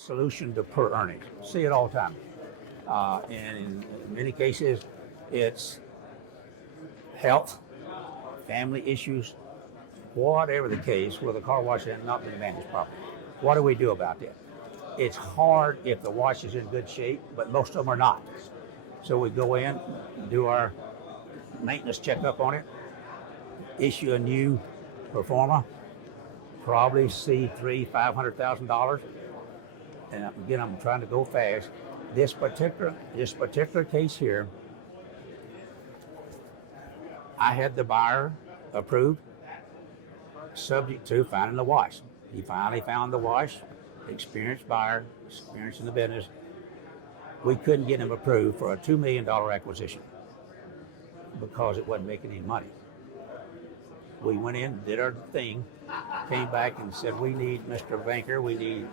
solution to poor earnings. See it all the time. And in many cases, it's health, family issues, whatever the case, where the car wash has not been managed properly. What do we do about that? It's hard if the wash is in good shape, but most of them are not. So we go in, do our maintenance checkup on it, issue a new performer, probably see $500,000. And again, I'm trying to go fast. This particular case here, I had the buyer approved, subject to finding the wash. He finally found the wash, experienced buyer, experienced in the business. We couldn't get him approved for a $2 million acquisition because it wasn't making any money. We went in, did our thing, came back and said, we need, Mr. Banker, we need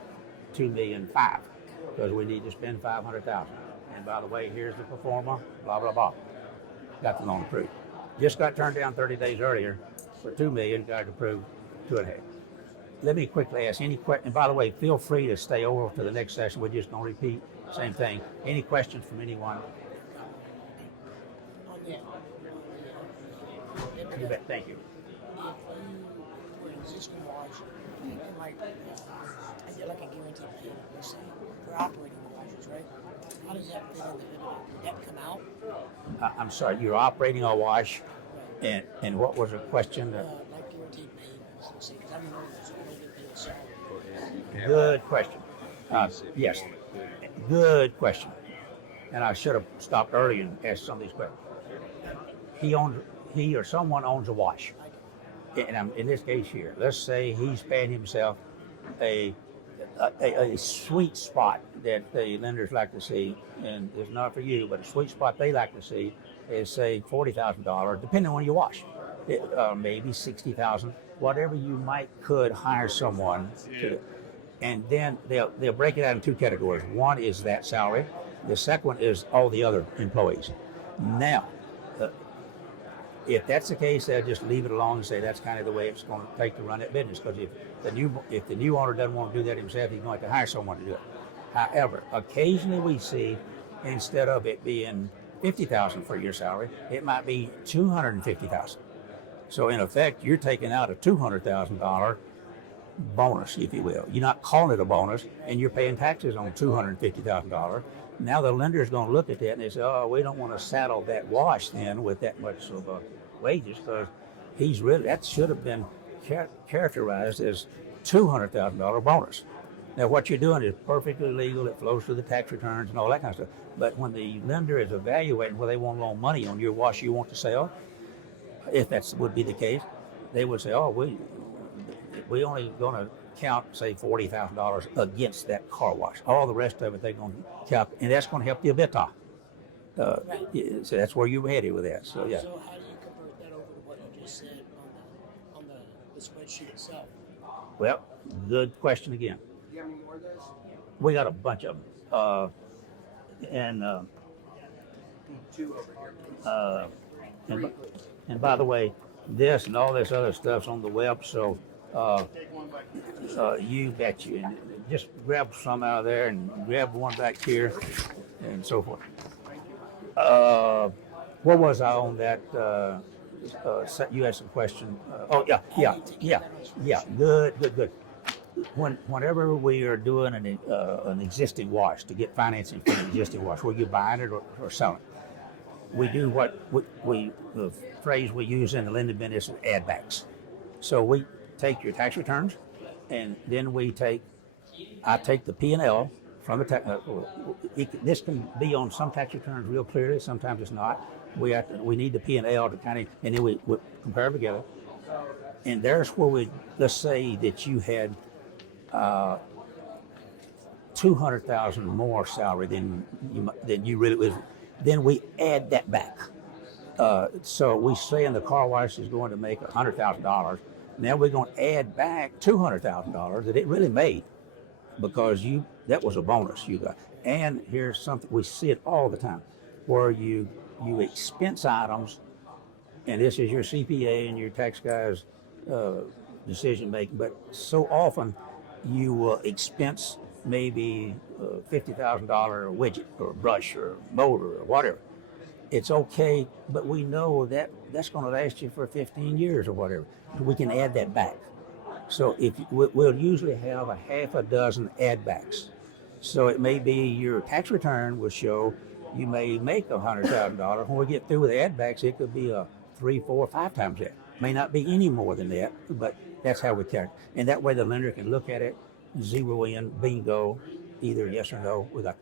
$2.5 million because we need to spend $500,000. And by the way, here's the performer, blah, blah, blah. Got the loan approved. Just got turned down 30 days earlier for $2 million, got it approved 2.5. Let me quickly ask any question. And by the way, feel free to stay over to the next session. We're just going to repeat same thing. Any questions from anyone? You bet. Thank you. Existing wash, and like I get like a guaranteed payment, let's say, for operating the washes, right? How does that fit in? Did that come out? I'm sorry, you're operating a wash, right. And what was the question? Like guaranteed payments, let's say, because I remember there's only been paid salary. Good question. Yes, good question. And I should have stopped early and asked some of these questions. He or someone owns a wash. And in this case here, let's say he's paying himself a sweet spot that the lenders like to see, and it's not for you, but a sweet spot they like to see is say $40,000, depending on your wash, maybe $60,000, whatever you could hire someone to do. And then they'll break it out in two categories. One is that salary. The second one is all the other employees. Now, if that's the case, they'll just leave it alone and say that's kind of the way it's going to take to run that business. Because if the new owner doesn't want to do that himself, he's going to have to hire someone to do it. However, occasionally we see, instead of it being $50,000 for your salary, it might be $250,000. So in effect, you're taking out a $200,000 bonus, if you will. You're not calling it a bonus, and you're paying taxes on $250,000. Now the lender is going to look at that and they say, oh, we don't want to saddle that wash then with that much of wages, because that should have been characterized as $200,000 bonus. Now what you're doing is perfectly legal. It flows through the tax returns and all that kind of stuff. But when the lender is evaluating whether they want to loan money on your wash you want to sell, if that would be the case, they would say, oh, we only going to count, say, $40,000 against that car wash. All the rest of it they're going to count, and that's going to help the EBITDA. Right. So that's where you're headed with that. So yeah. So how do you convert that over to what you just said on the spreadsheet itself? Well, good question again. Do you have any more of those? We got a bunch of them, and two over here. And by the way, this and all this other stuff's on the web, so. You bet you. And just grab some out of there and grab one back here and so forth. What was I on that? You had some question. Yeah. Good. Whenever we are doing an existing wash to get financing for an existing wash, whether you're buying it or selling it, we do what the phrase we use in the lending business is add backs. So we take your tax returns, and then I take the P&L from the tax. This can be on some tax returns real clearly. Sometimes it's not. We need the P&L to kind of, and then we compare them together. And there's where let's say that you had $200,000 more salary than you really was. Then we add that back. So we say in the car wash is going to make $100,000. Now we're going to add back $200,000 that it really made, because that was a bonus you got. And here's something, we see it all the time, where you expense items, and this is your CPA and your tax guy's decision making, but so often you will expense maybe $50,000 widget or brush or motor or whatever. It's okay, but we know that that's going to last you for 15 years or whatever. We can add that back. So we'll usually have a half a dozen add backs. So it may be your tax return will show you may make $100,000. When we get through with the add backs, it could be a 3, 4, 5 times that. May not be any more than that, but that's how we calculate. And that way the lender can look at it, zero in, bingo, either yes or no with a